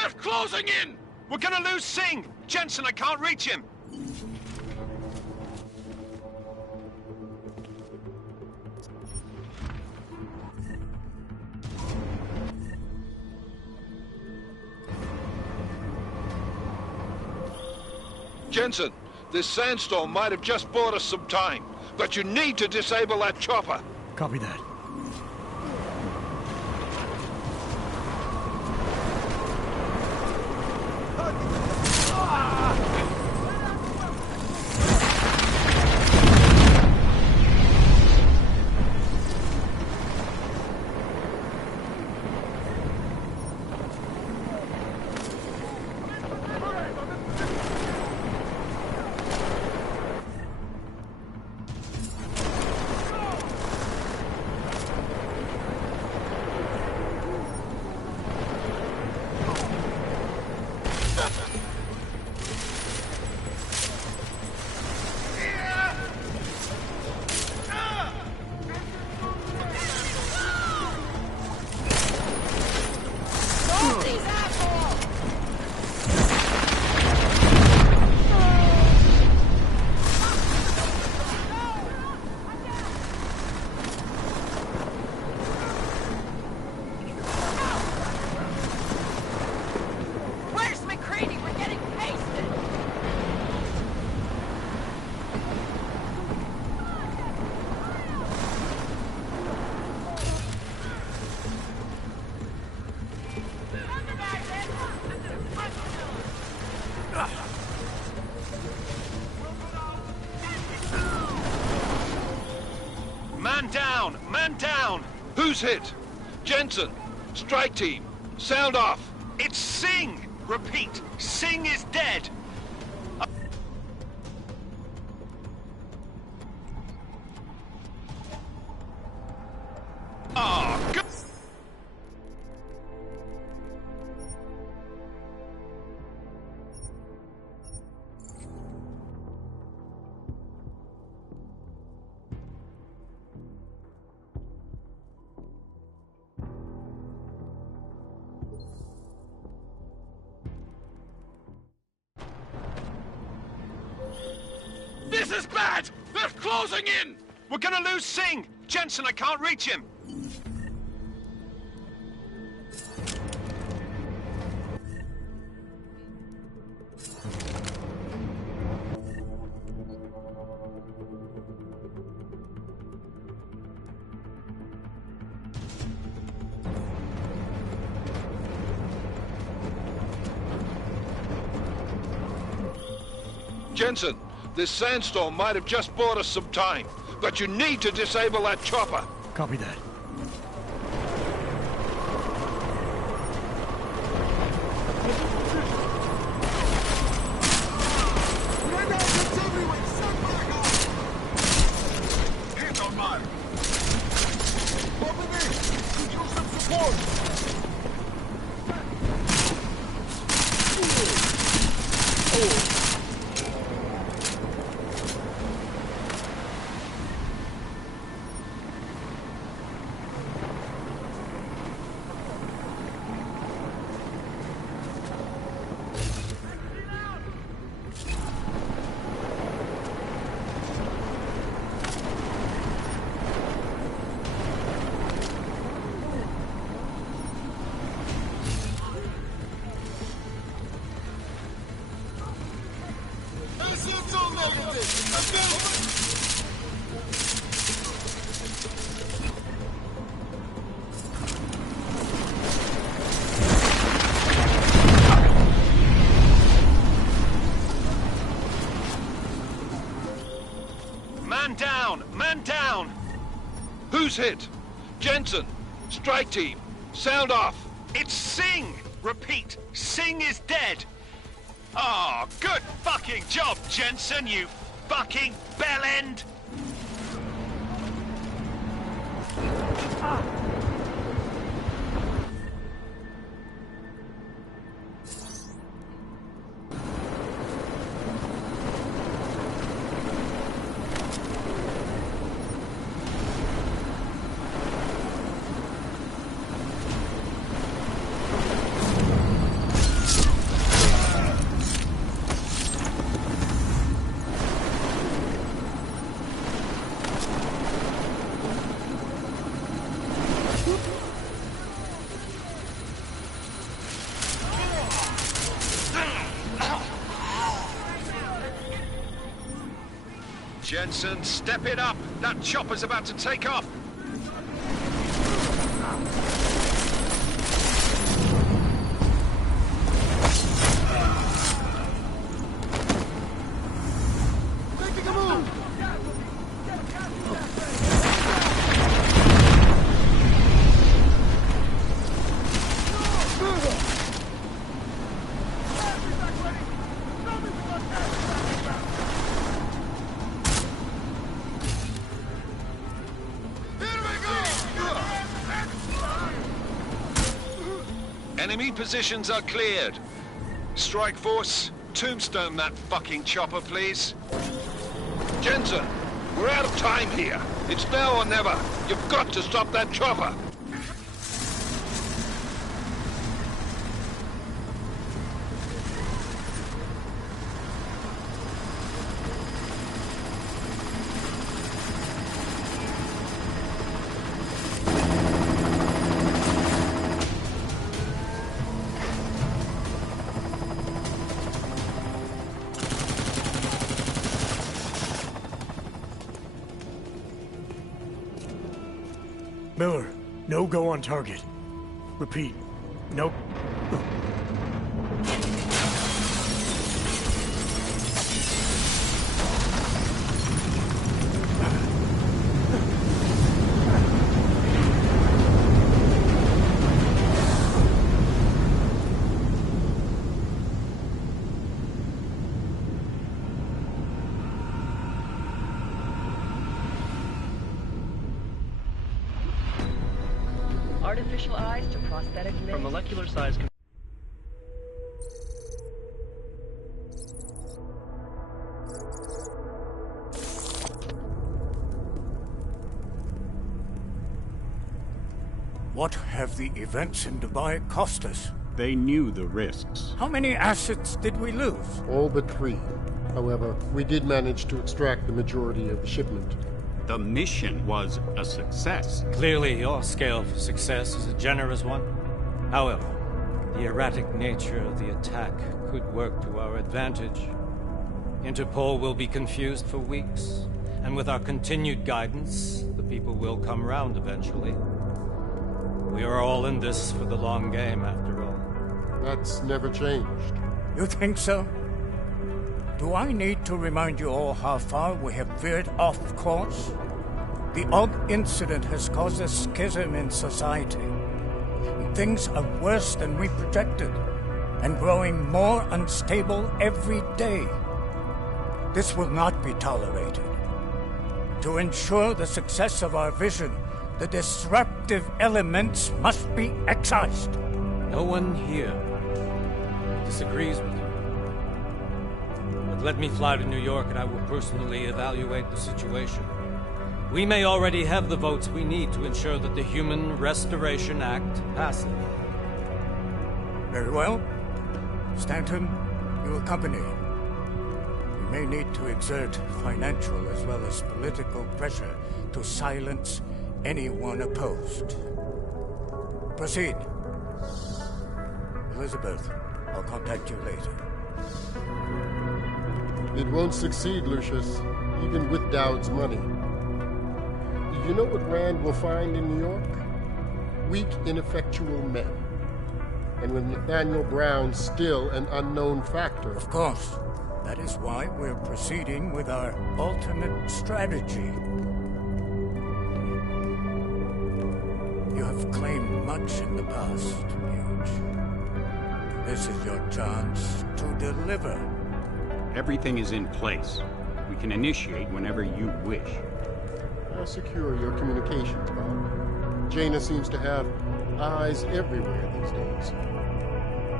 They're closing in! We're gonna lose Singh! Jensen, I can't reach him! Jensen, this sandstorm might have just bought us some time, but you need to disable that chopper. Copy that. Man down! Who's hit? Jensen, strike team, sound off. It's Singh! Repeat, Singh is dead! Oh, good! This is bad! They're closing in! We're gonna lose Singh! Jensen, I can't reach him! Jensen, this sandstorm might have just bought us some time, but you need to disable that chopper. Copy that. Hands on mine. Over there. Could use some support. Man down! Man down! Who's hit? Jensen, strike team, sound off. It's Singh! Repeat, Singh is dead! Oh, good fucking job, Jensen, you fucking bellend! Jensen. Step it up. That chopper's about to take off. Making a move! Enemy positions are cleared. Strike Force, tombstone that fucking chopper, please. Jensen, we're out of time here. It's now or never. You've got to stop that chopper. Miller, no go on target. Repeat, no. Artificial eyes to prosthetic limbs. From molecular size. What have the events in Dubai cost us? They knew the risks. How many assets did we lose? All but 3. However, we did manage to extract the majority of the shipment. The mission was a success. Clearly, your scale for success is a generous one. However, the erratic nature of the attack could work to our advantage. Interpol will be confused for weeks, and with our continued guidance, the people will come round eventually. We are all in this for the long game, after all. That's never changed. You think so? Do I need to remind you all how far we have veered off course? The odd incident has caused a schism in society. Things are worse than we projected, and growing more unstable every day. This will not be tolerated. To ensure the success of our vision, the disruptive elements must be excised. No one here disagrees with you. But let me fly to New York and I will personally evaluate the situation. We may already have the votes we need to ensure that the Human Restoration Act passes. Very well. Stanton, you accompany. We may need to exert financial as well as political pressure to silence anyone opposed. Proceed. Elizabeth, I'll contact you later. It won't succeed, Lucius, even with Dowd's money. You know what Rand will find in New York? Weak, ineffectual men. And with Nathaniel Brown still an unknown factor. Of course. That is why we're proceeding with our alternate strategy. You have claimed much in the past, Huge. This is your chance to deliver. Everything is in place. We can initiate whenever you wish. I'll secure your communications, Bob. Jaina seems to have eyes everywhere these days.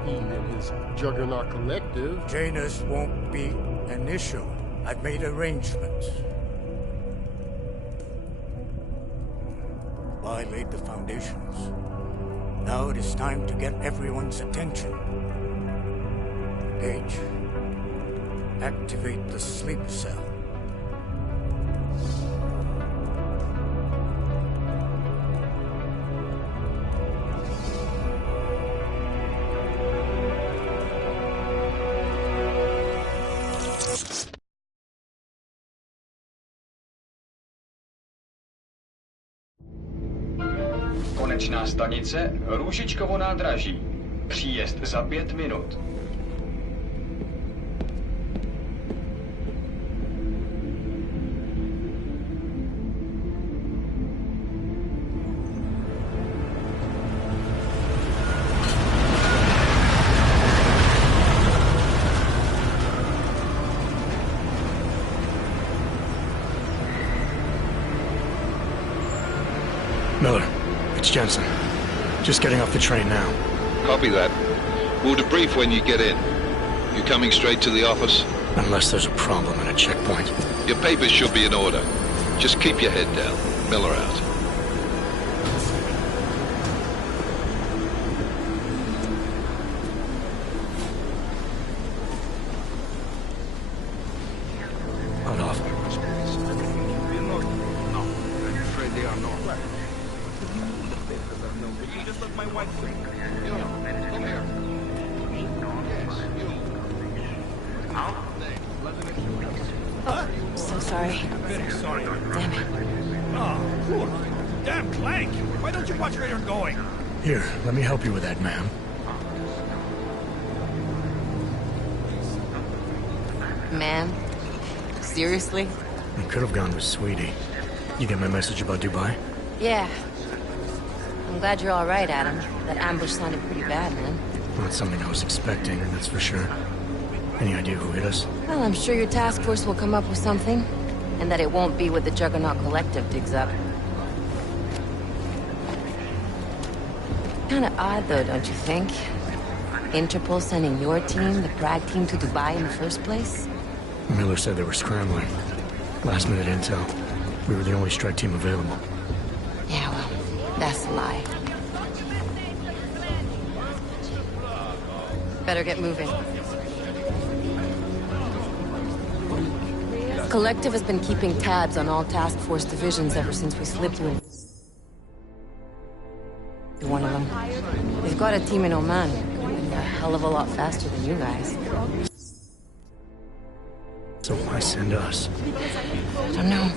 He and his Juggernaut Collective... Janus won't be an issue. I've made arrangements. I laid the foundations. Now it is time to get everyone's attention. Gage, activate the sleep cell. Konečná stanice Růžičkovo nádraží. Příjezd za 5 minut. Miller, it's Jensen. Just getting off the train now. Copy that. We'll debrief when you get in. You coming straight to the office? Unless there's a problem at a checkpoint. Your papers should be in order. Just keep your head down. Miller out. Hold off. No, I'm afraid they are not. You just let my wife free. Come here. Yes, you. So sorry. Very sorry. Damn it. Oh, poor. Damn Clank. Why don't you watch where you're going? Here, let me help you with that, ma'am. Man? Seriously? I could have gone with Sweetie. You get my message about Dubai? Yeah. I'm glad you're all right, Adam. That ambush sounded pretty bad, man. Not something I was expecting, that's for sure. Any idea who hit us? Well, I'm sure your task force will come up with something. And that it won't be what the Juggernaut Collective digs up. Kinda odd, though, don't you think? Interpol sending your team, the Prague team, to Dubai in the first place? Miller said they were scrambling. Last minute intel. We were the only strike team available. Yeah, well, that's a lie. Better get moving. Collective has been keeping tabs on all task force divisions ever since we slipped into one of them. They've got a team in Oman. A hell of a lot faster than you guys. So why send us? I don't know.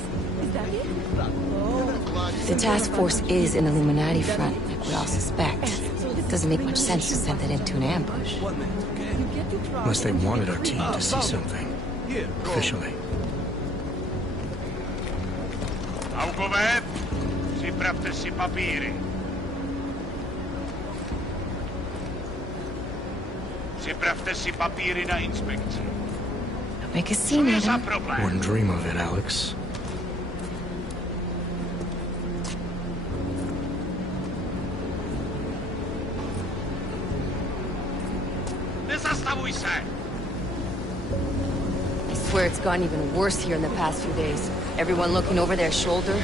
If the task force is an Illuminati front, like we all suspect, it doesn't make much sense to send it into an ambush. Unless they wanted our team to see something. Officially. Aukové, připravte si papíry. Připravte si papíry na inspekci. Make a scene, Co je za Adam. problém? Wouldn't dream of it, Alex. Nezastavuj se! I swear it's gotten even worse here in the past few days. Everyone looking over their shoulder.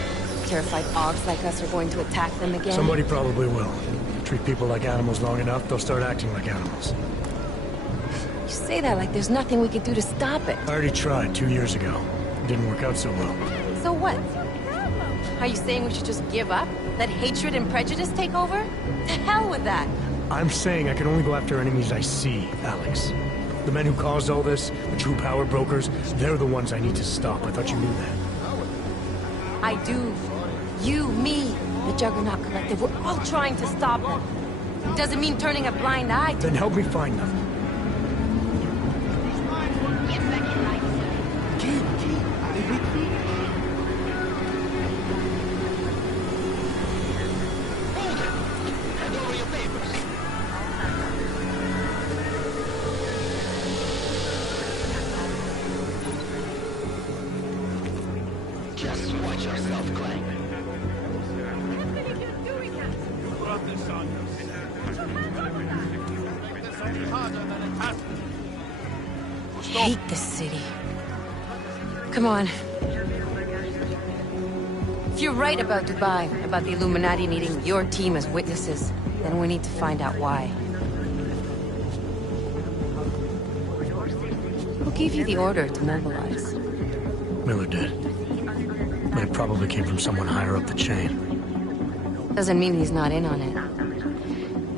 Terrified Augs like us are going to attack them again. Somebody probably will. Treat people like animals long enough, they'll start acting like animals. You say that like there's nothing we could do to stop it. I already tried 2 years ago. It didn't work out so well. So what? Are you saying we should just give up? Let hatred and prejudice take over? To hell with that! I'm saying I can only go after enemies I see, Alex. The men who caused all this, the true power brokers, they're the ones I need to stop. I thought you knew that. I do. You, me, the Juggernaut Collective, we're all trying to stop them. It doesn't mean turning a blind eye to Then help me find them. Just watch yourself, Clank. hate this city. Come on. If you're right about Dubai, about the Illuminati needing your team as witnesses, then we need to find out why. Who gave you the order to mobilize? Miller did. But it probably came from someone higher up the chain. Doesn't mean he's not in on it.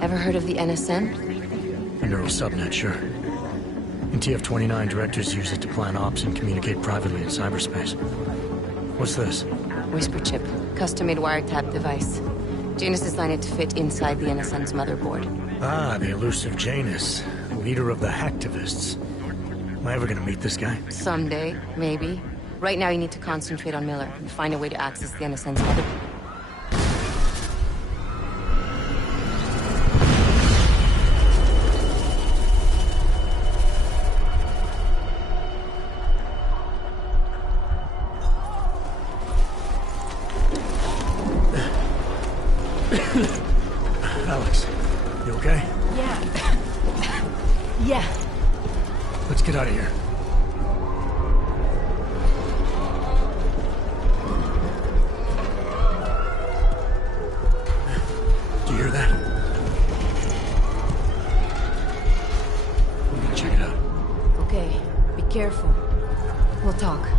Ever heard of the NSN? A neural subnet, sure. In TF-29, directors use it to plan ops and communicate privately in cyberspace. What's this? Whisper chip. Custom-made wiretap device. Janus designed it to fit inside the NSN's motherboard. Ah, the elusive Janus, leader of the hacktivists. Am I ever gonna meet this guy? Someday, maybe. Right now you need to concentrate on Miller and find a way to access the NSN's motherboard. Alex, you okay? Yeah. Yeah. Let's get out of here. Do you hear that? I'm gonna check it out. Okay, be careful. We'll talk.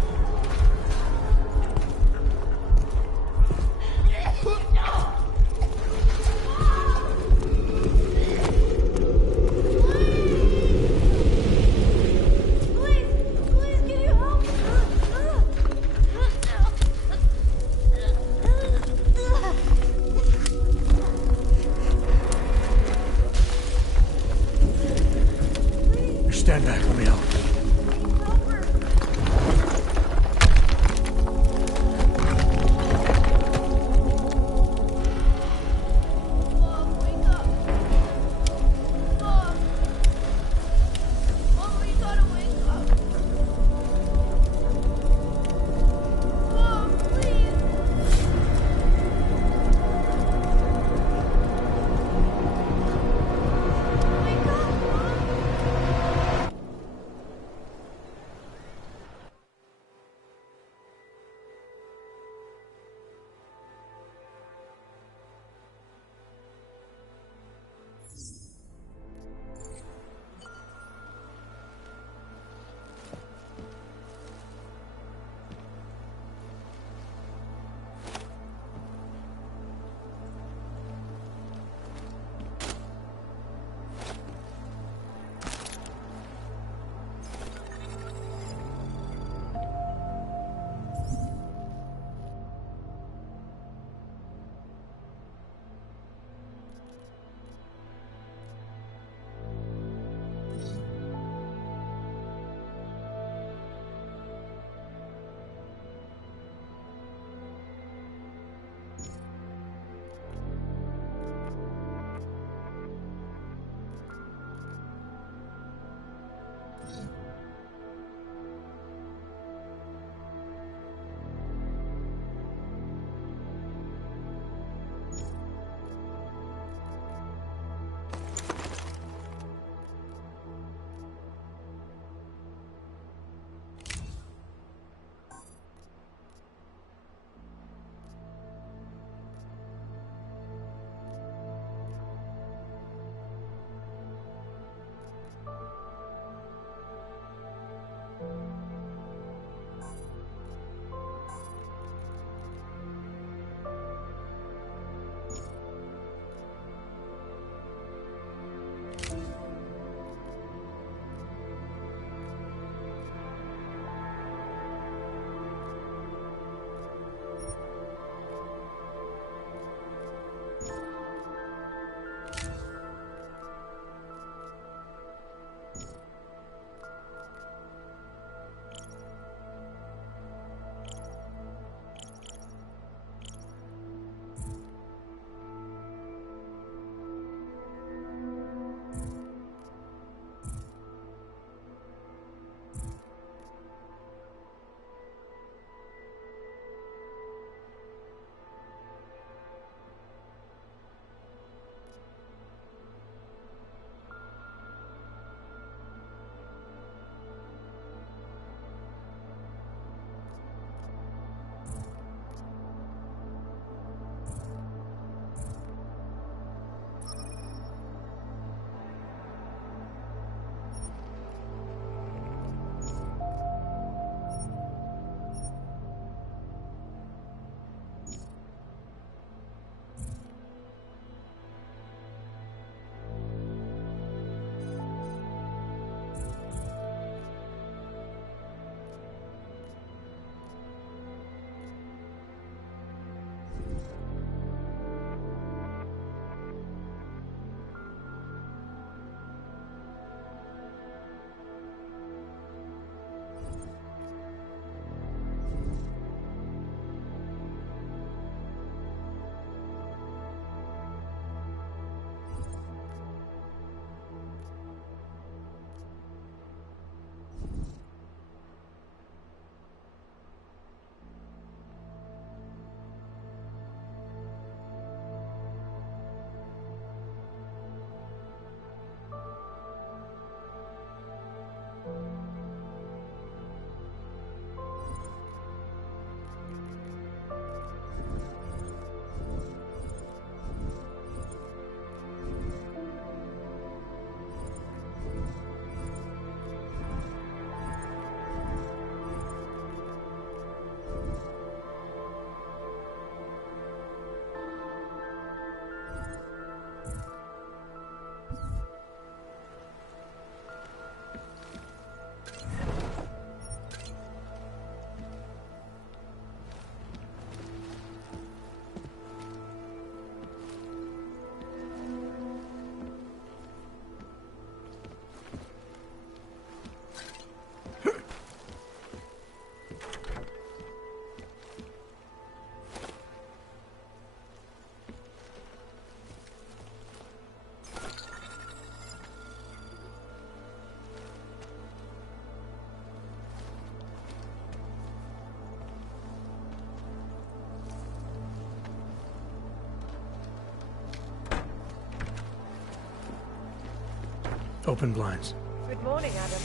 Open blinds. Good morning, Adam.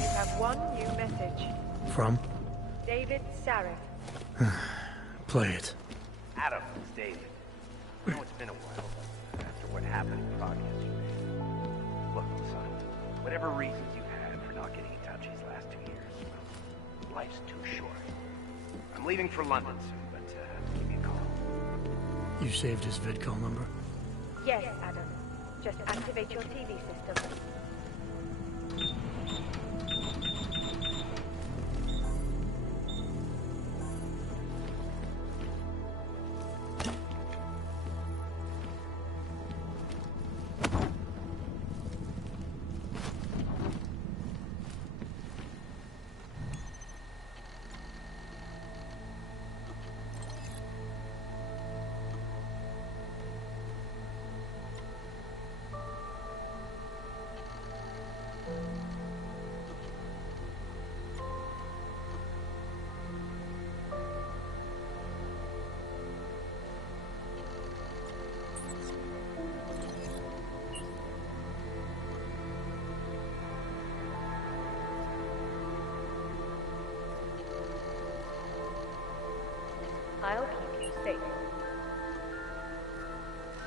You have one new message. From? David Sarek. Play it. Adam, it's David. I know it's been a while, but after what happened in Prague yesterday... Look, son, whatever reasons you had for not getting in touch these last 2 years, well, life's too short. I'm leaving for London soon, but give me a call. You saved his vidcall number? Yes, Adam. Just activate your TV system. I'll keep you safe.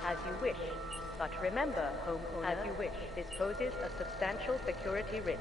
As you wish. But remember, homeowner, as you wish, this poses a substantial security risk.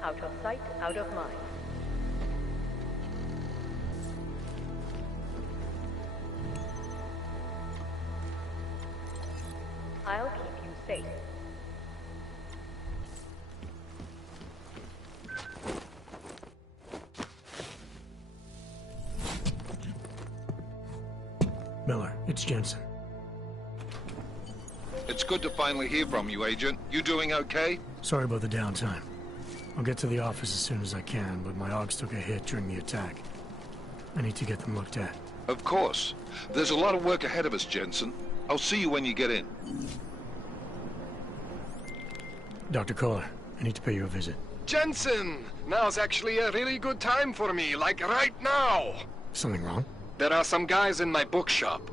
Out of sight, out of mind. I'll keep you safe. Miller, it's Jensen. It's good to finally hear from you, Agent. You doing okay? Sorry about the downtime. I'll get to the office as soon as I can, but my Augs took a hit during the attack. I need to get them looked at. Of course. There's a lot of work ahead of us, Jensen. I'll see you when you get in. Dr. Kohler, I need to pay you a visit. Jensen! Now's actually a really good time for me, like right now! Something wrong? There are some guys in my bookshop.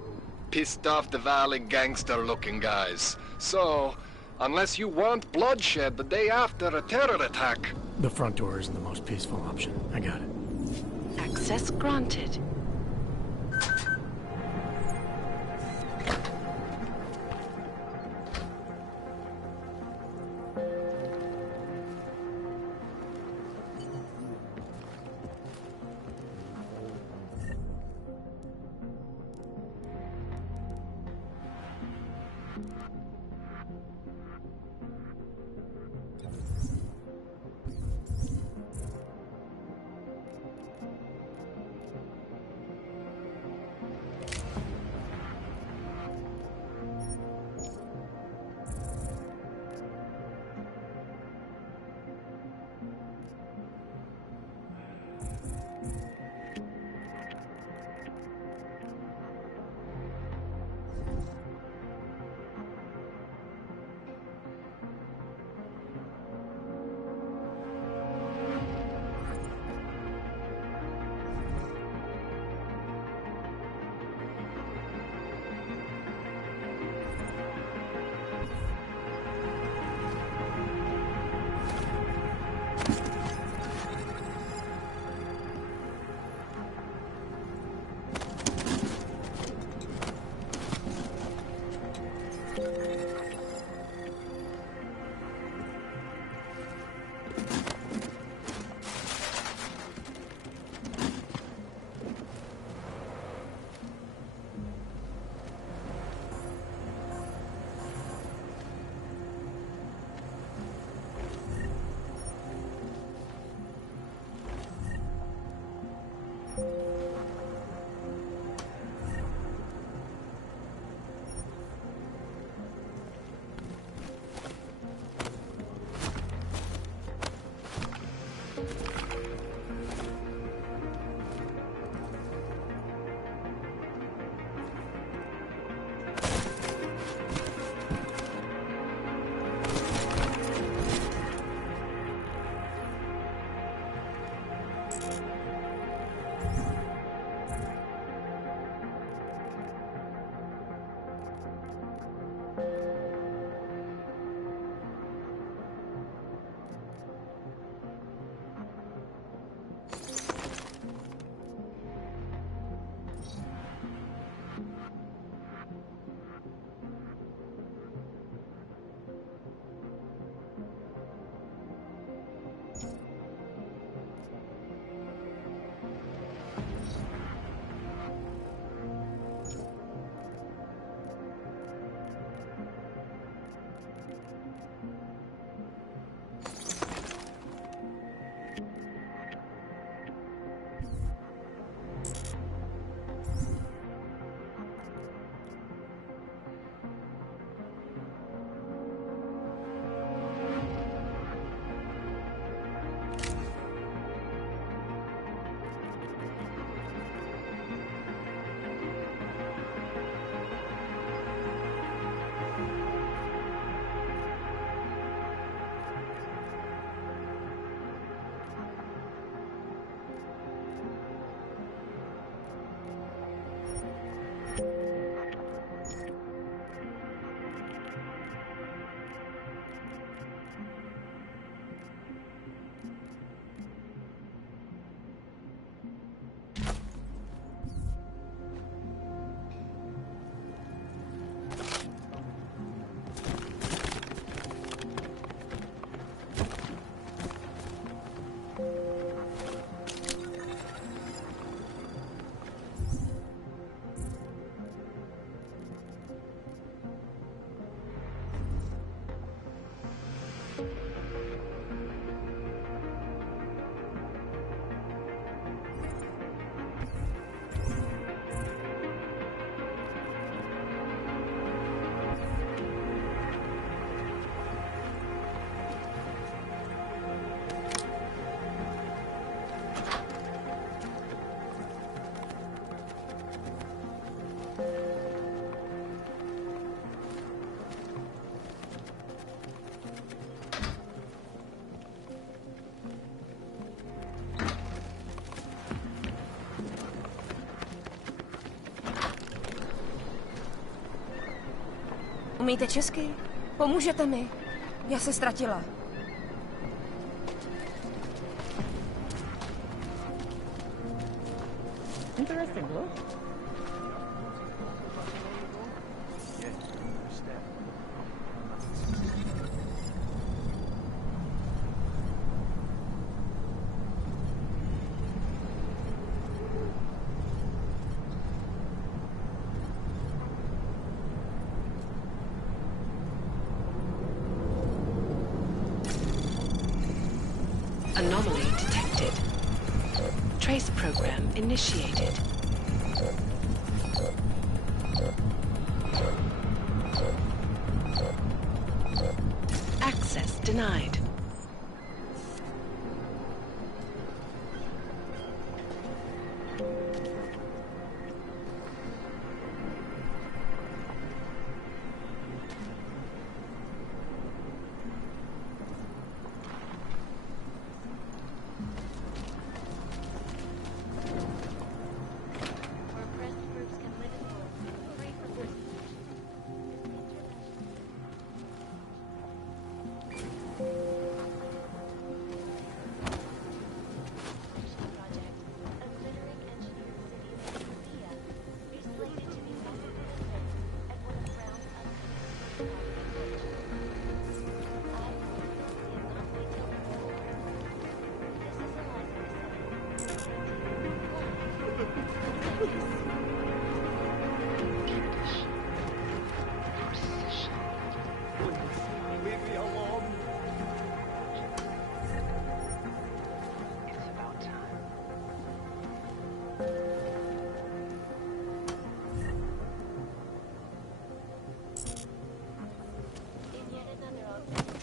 Pissed off the Valley gangster-looking guys. So, unless you want bloodshed the day after a terror attack... The front door isn't the most peaceful option. I got it. Access granted. Umíte česky? Pomůžete mi? Já se ztratila. Interesting look. Anomaly detected. Trace program initiated. Access denied.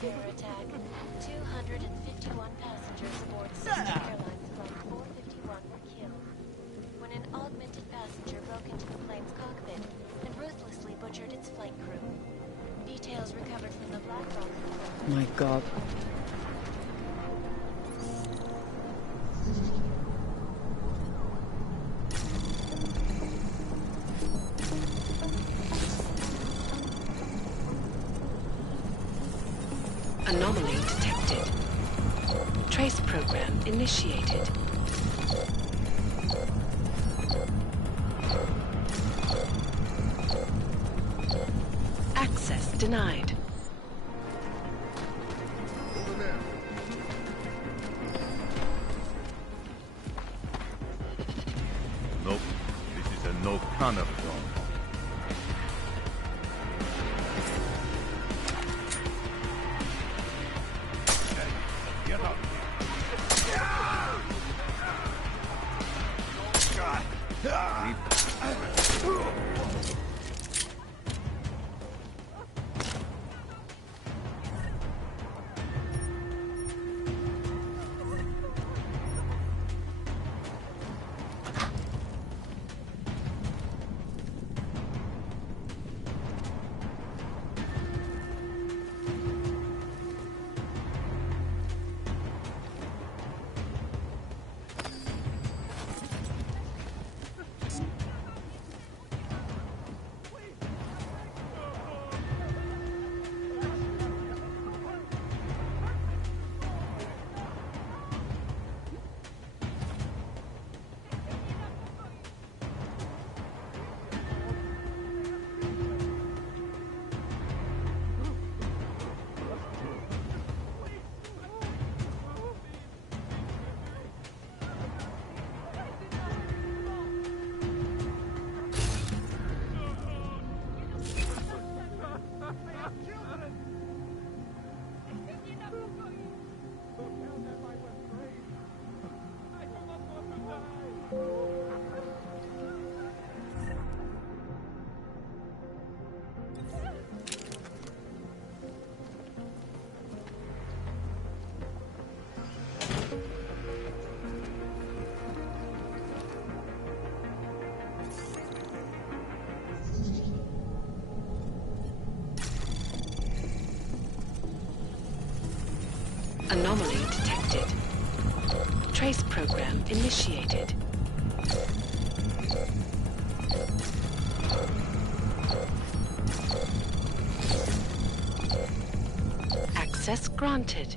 Terror attack. 251 passengers aboard Sister Airlines Flight 451 were killed when an augmented passenger broke into the plane's cockpit and ruthlessly butchered its flight crew. Details recovered from the black box. My God. Anomaly detected. Trace program initiated. Access denied. Over there. Nope. This is a no kind of zone. Get up. Anomaly detected. Trace program initiated. Access granted.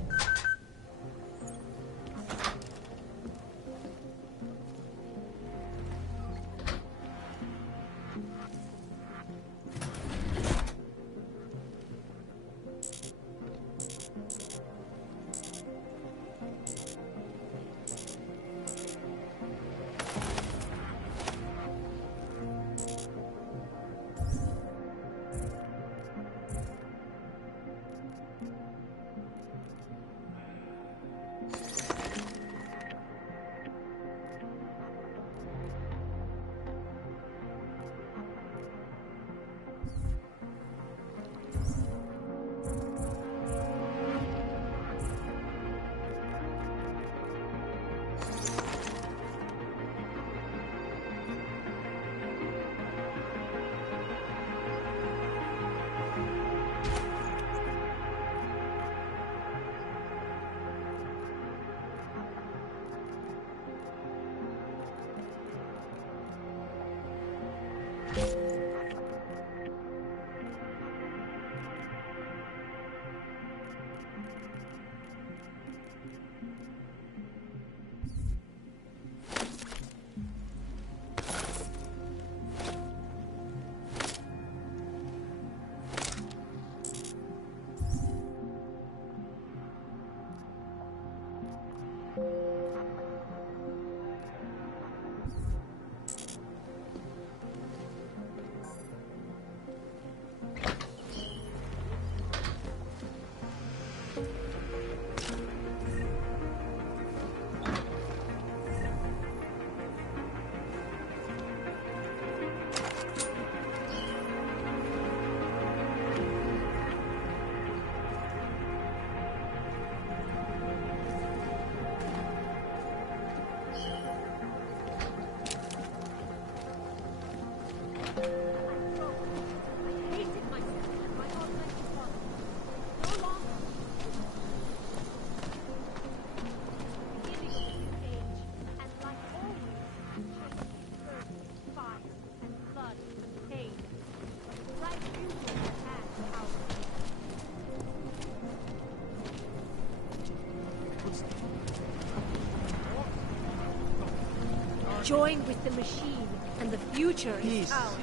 Join with the machine, and the future is ours.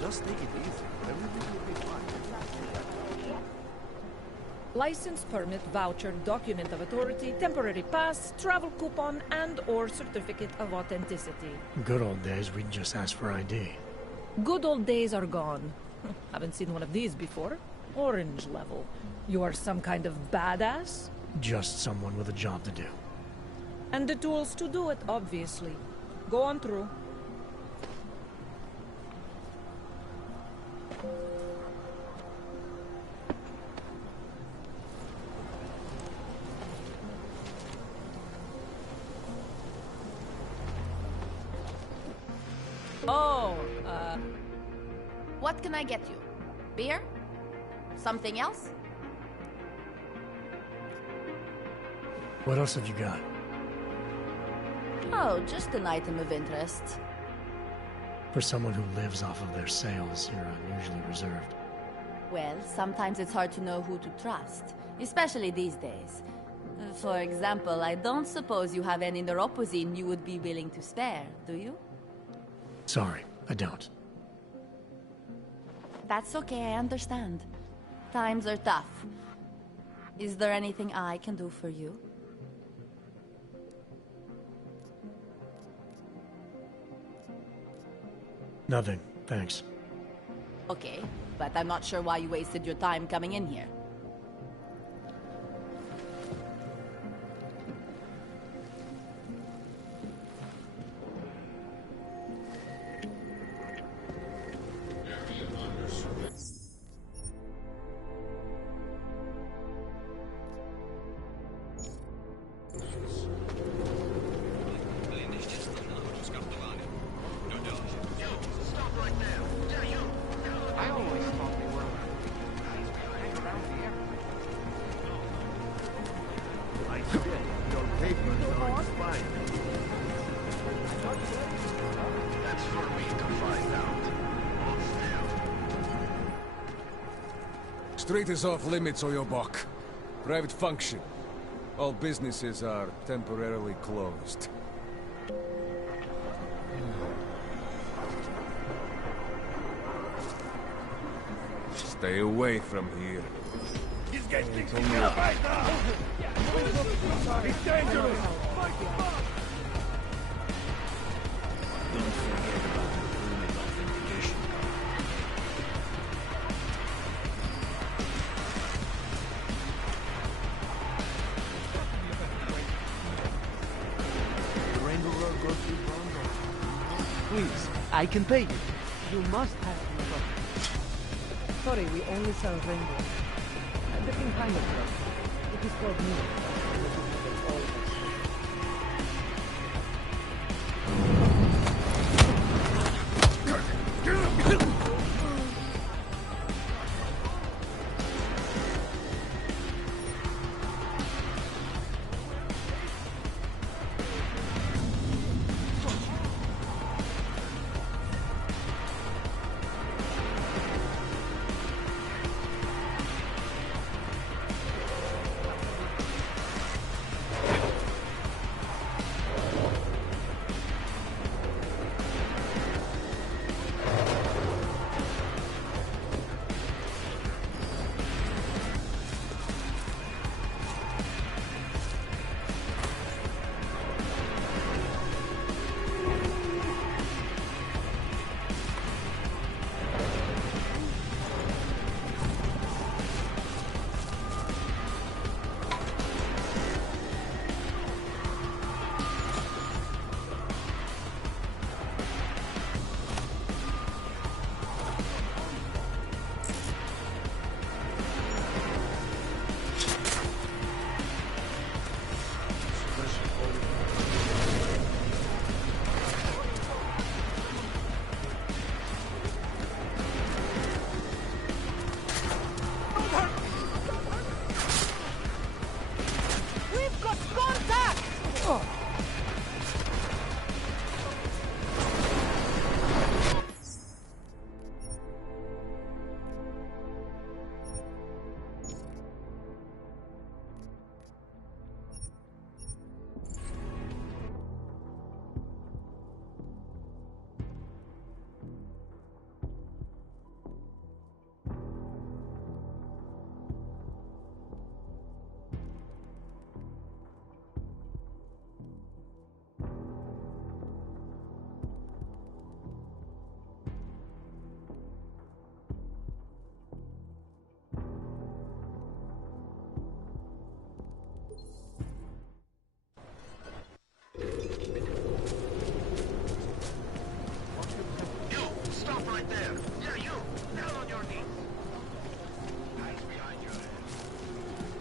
Just take it easy. Everything will be fine. License, permit, voucher, document of authority, temporary pass, travel coupon, and/or certificate of authenticity. Good old days, we'd just ask for ID. Good old days are gone. Haven't seen one of these before. Orange level. You are some kind of badass? Just someone with a job to do. And the tools to do it, obviously. Go on through. Oh, What can I get you? Beer? Something else? What else have you got? Oh, just an item of interest. For someone who lives off of their sales, you're unusually reserved. Well, sometimes it's hard to know who to trust, especially these days. For example, I don't suppose you have any neuropozyne you would be willing to spare, do you? Sorry, I don't. That's okay, I understand. Times are tough. Is there anything I can do for you? Nothing, thanks. Okay, but I'm not sure why you wasted your time coming in here. Street is off limits, Oyobok. Private function. All businesses are temporarily closed. Stay away from here. He's getting killed right now! He's dangerous! Don't forget about the permit authentication card. The Rainbow Road goes through Bronzo. Please, I can pay you. You must have an appointment. Sorry, we only sell Rainbow. A different kind of drug. It is called Neo.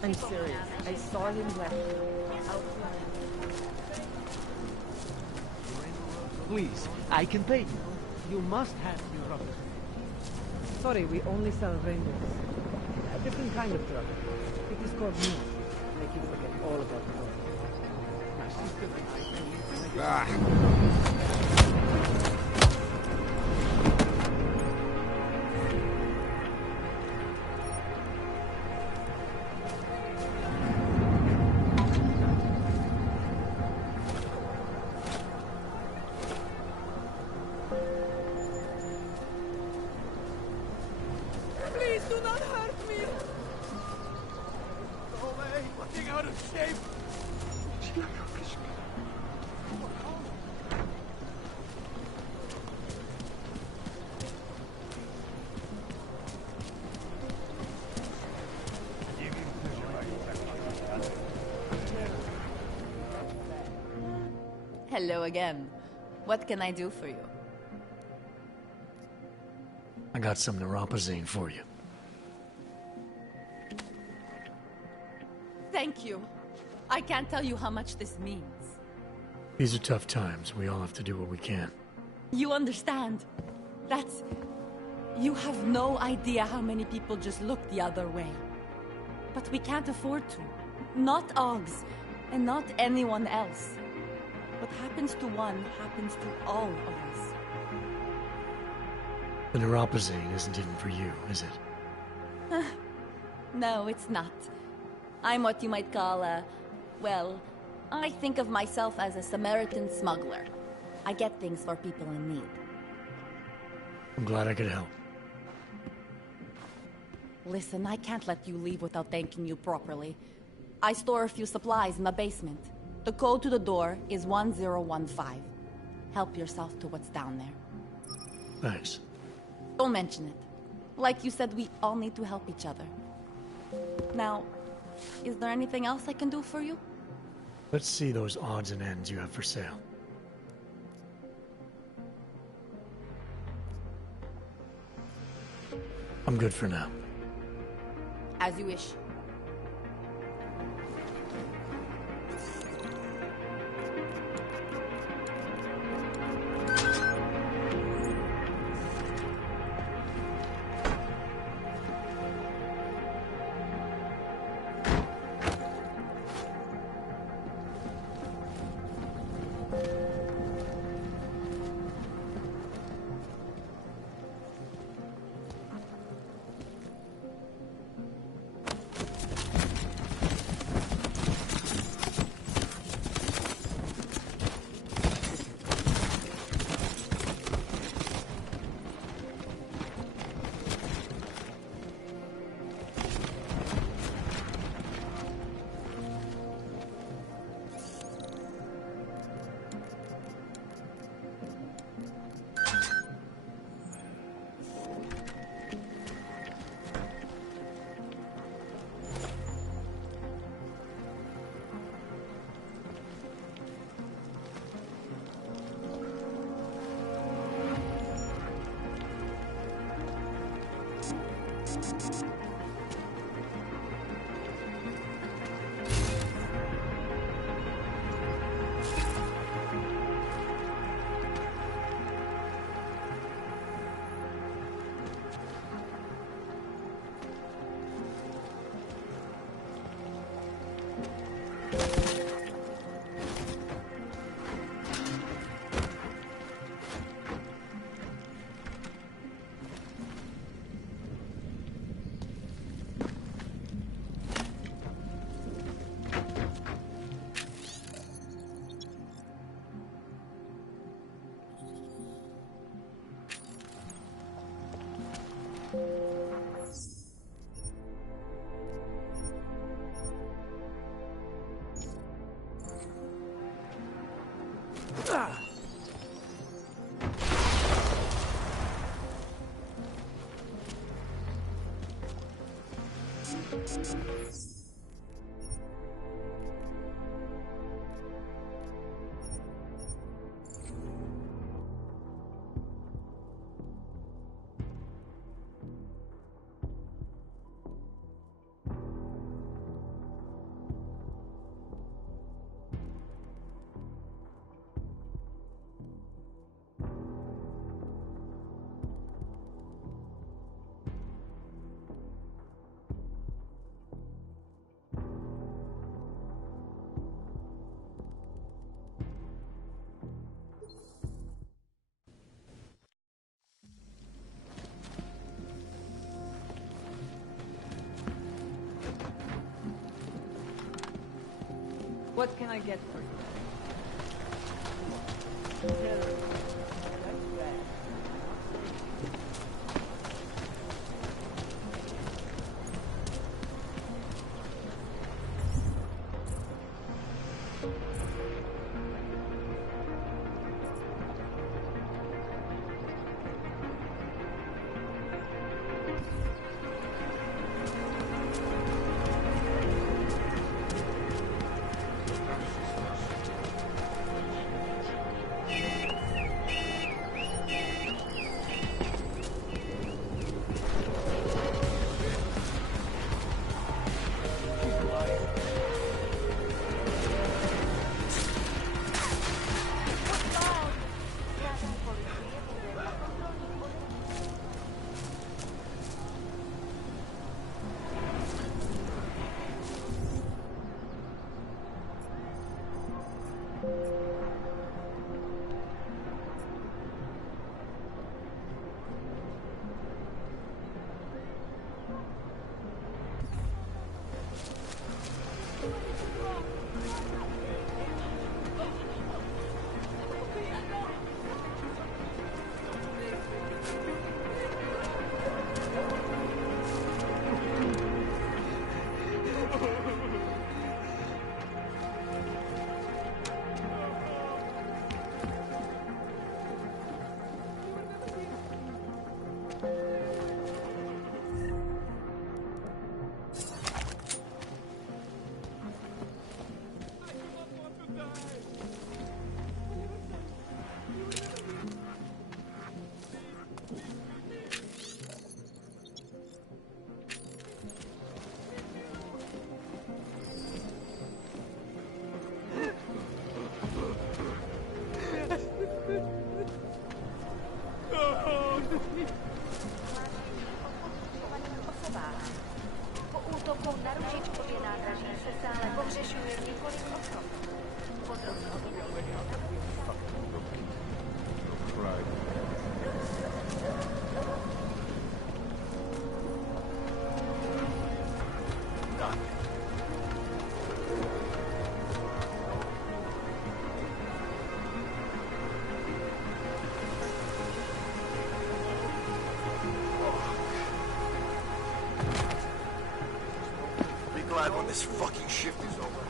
I'm serious. I saw him left. Please, I can pay you. You must have your rubber. Sorry, we only sell rainbows. A different kind of drug. It is called me. Make you forget all about the drug. My sister and I Hello again. What can I do for you? I got some neuropozyne for you. Thank you. I can't tell you how much this means. These are tough times. We all have to do what we can. You understand? That's... You have no idea how many people just look the other way. But we can't afford to. Not Oggs, and not anyone else. What happens to one happens to all of us. The neuropozyne isn't even for you, is it? No, it's not. I'm what you might call a... Well, I think of myself as a Samaritan smuggler. I get things for people in need. I'm glad I could help. Listen, I can't let you leave without thanking you properly. I store a few supplies in the basement. The code to the door is 1015. Help yourself to what's down there. Thanks. Don't mention it. Like you said, we all need to help each other. Now, is there anything else I can do for you? Let's see those odds and ends you have for sale. I'm good for now. As you wish. What can I get for you? Po útoku na ružičkově nádraží se stále pohřešuje několik osob. Podrobně glad when this fucking shift is over.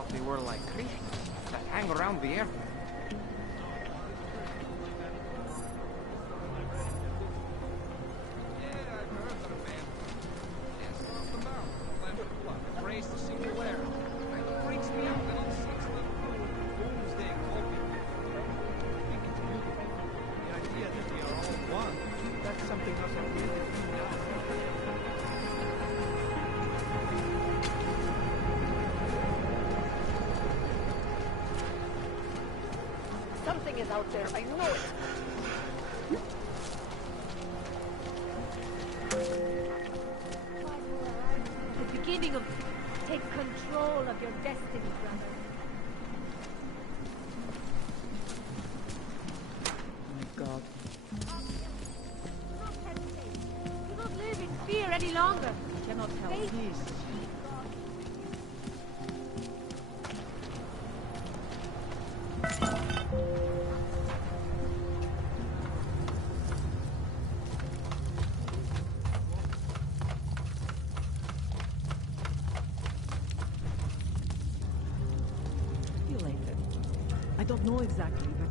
thought they were like creatures that hang around the airport. Something is out there, I know it. The beginning of... Take control of your destiny, brother. Oh my god. Do not live in fear any longer. I cannot help. Please. I don't know exactly, but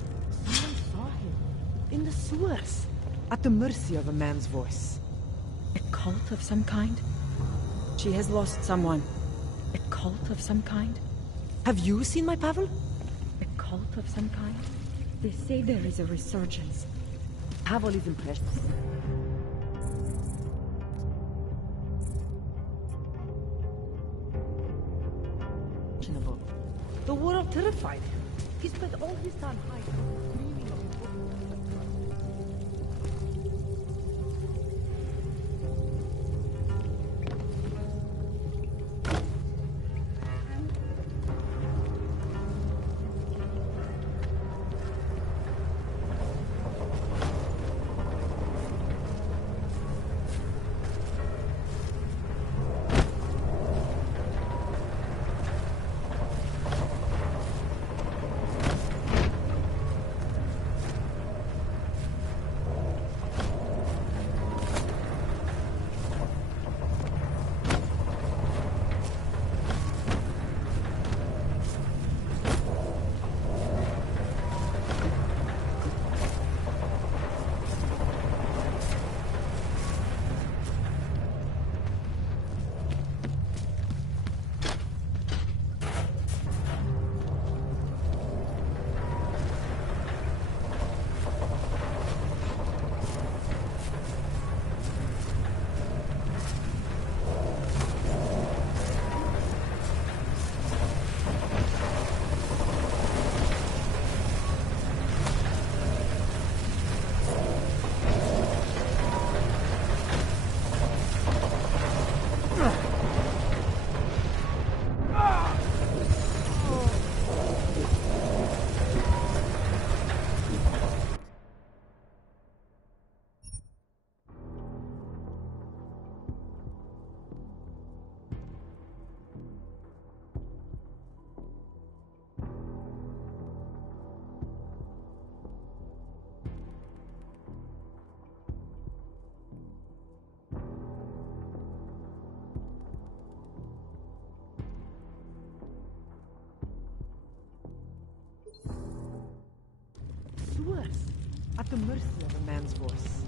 someone saw him. In the sewers. At the mercy of a man's voice. A cult of some kind? She has lost someone. A cult of some kind? Have you seen my Pavel? A cult of some kind? They say there is a resurgence. Pavel is impressed. The world terrified him. He spent all his time hiding, dreaming of sewers. At the mercy of a man's voice.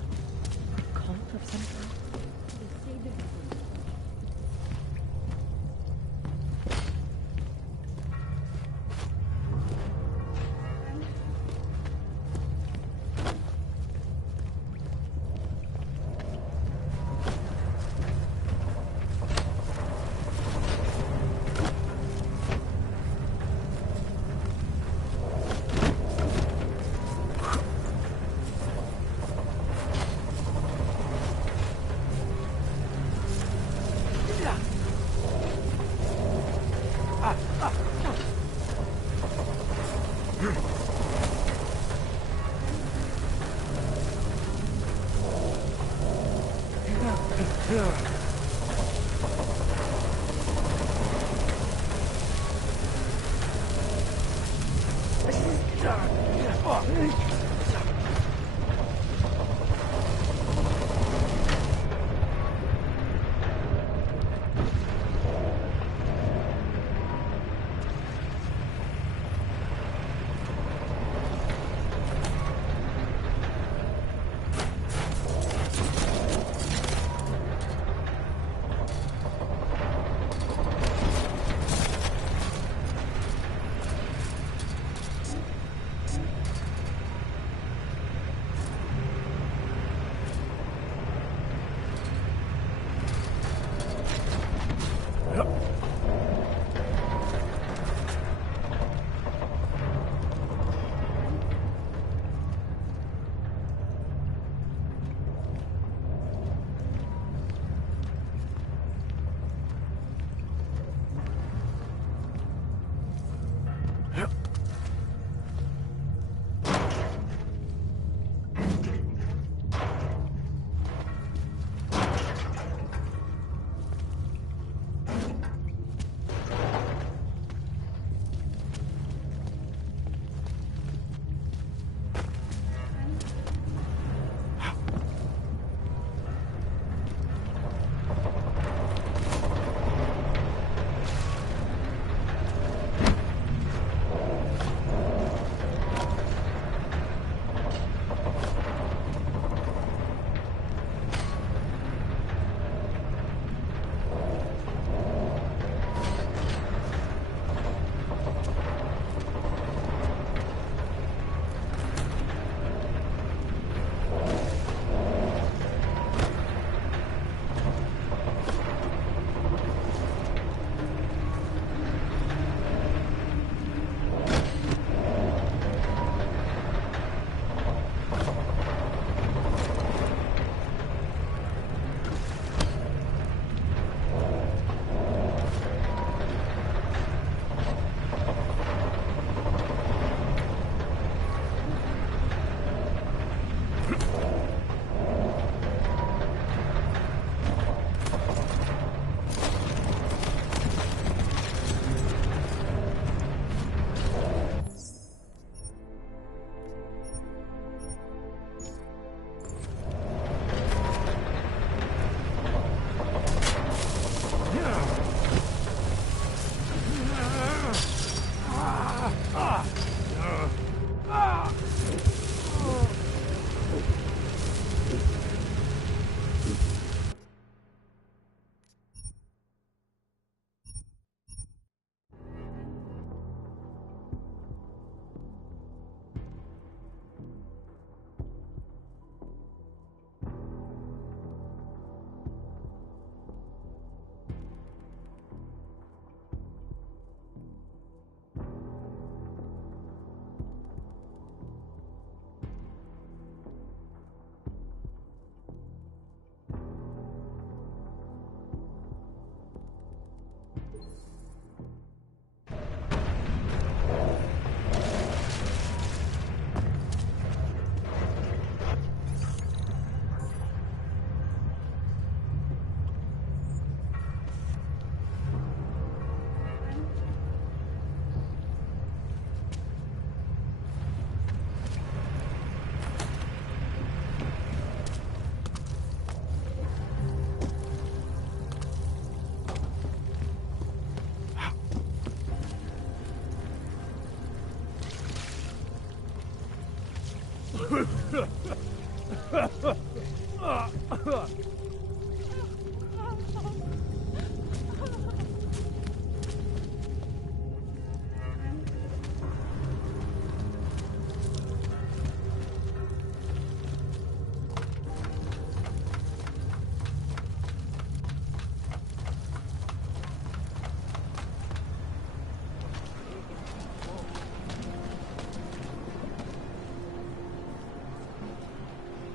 A cult of some kind? They say there is a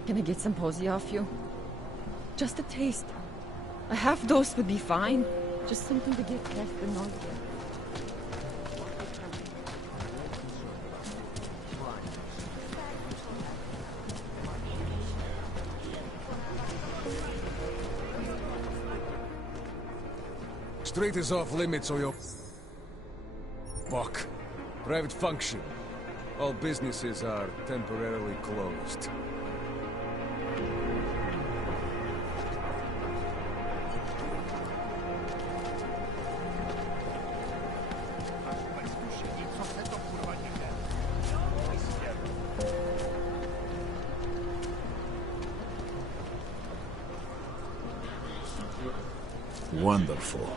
Can I get some posy off you? Just a taste. A half dose would be fine. Just something to get past the nausea. Street is off limits or you're... Fuck. Private function. All businesses are temporarily closed. Wonderful.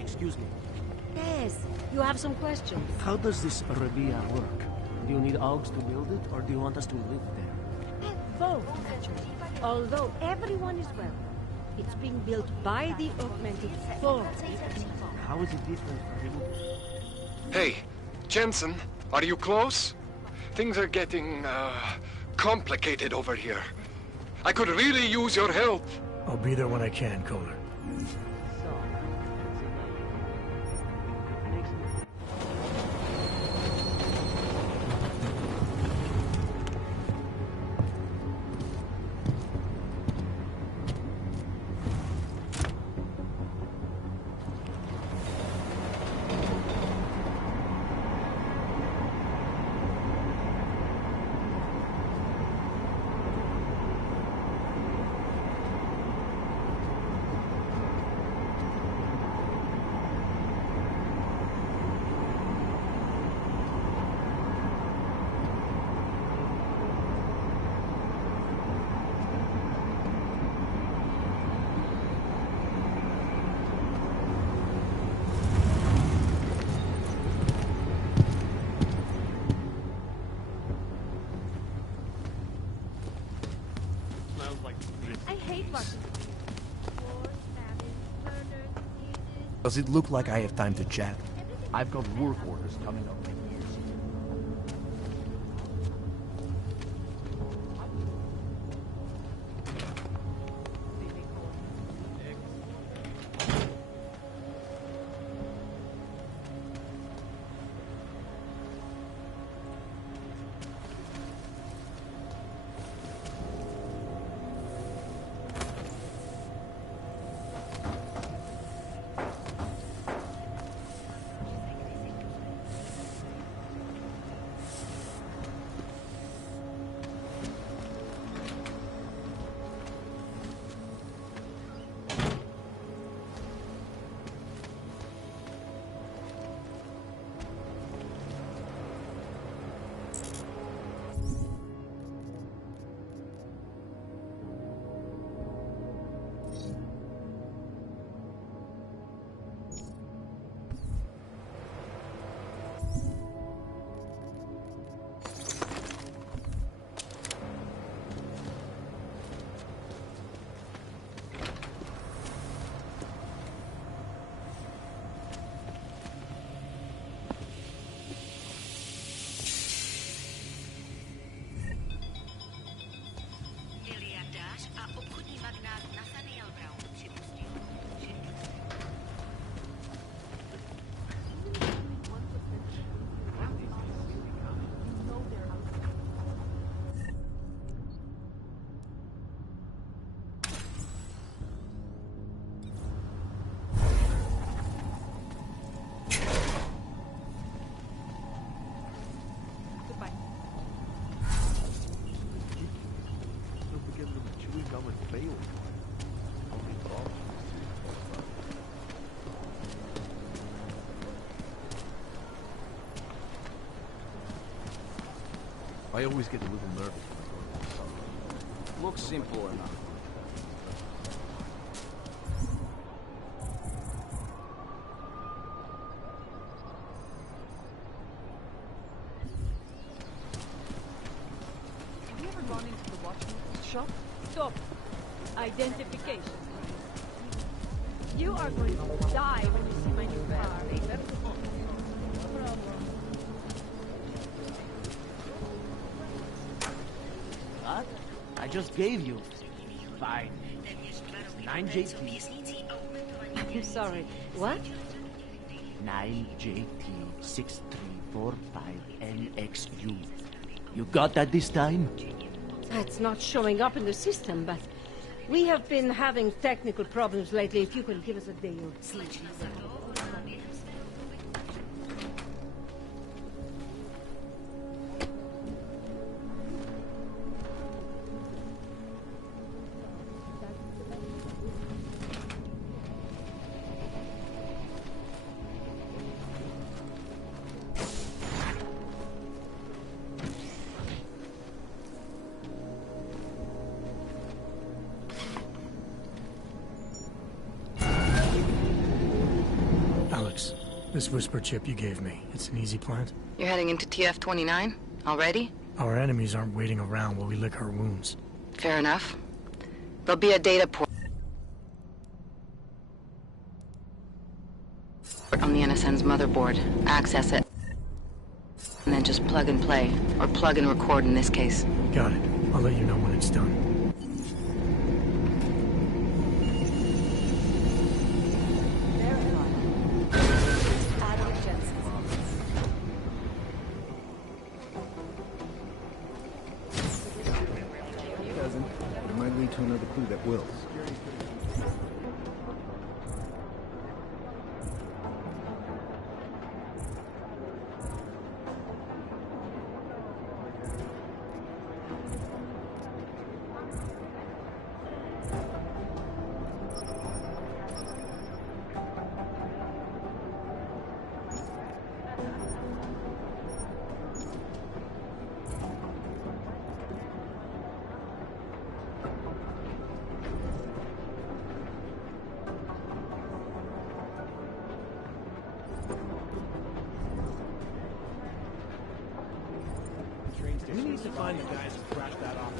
Excuse me. Yes, you have some questions. How does this Rabia work? Do you need Augs to build it, or do you want us to live there? Both, actually. Although everyone is well. It's being built by the augmented for the Antifa. How is it different from you? Hey, Jensen, are you close? Things are getting, complicated over here. I could really use your help. I'll be there when I can, Kohler. Does it look like I have time to chat? I've got work orders coming up. I always get a little nervous when I go to the sun. Looks simple enough. Have you ever gone into the watchmaker's shop? Stop! Identification. You are going to die when you see my new car. What? I just gave you. Fine. 9JT. I'm sorry. What? 9JT6345NXU. You got that this time? That's not showing up in the system, but we have been having technical problems lately. If you could give us a day or two. Alex, this whisper chip you gave me, it's an easy plant? You're heading into TF-29? Already? Our enemies aren't waiting around while we lick our wounds. Fair enough. There'll be a data port on the NSN's motherboard. Access it. And then just plug and play. Or plug and record in this case. Got it. I'll let you know when it's done. Doesn't. It might lead to another clue that will. We need to find the guys who crashed that off.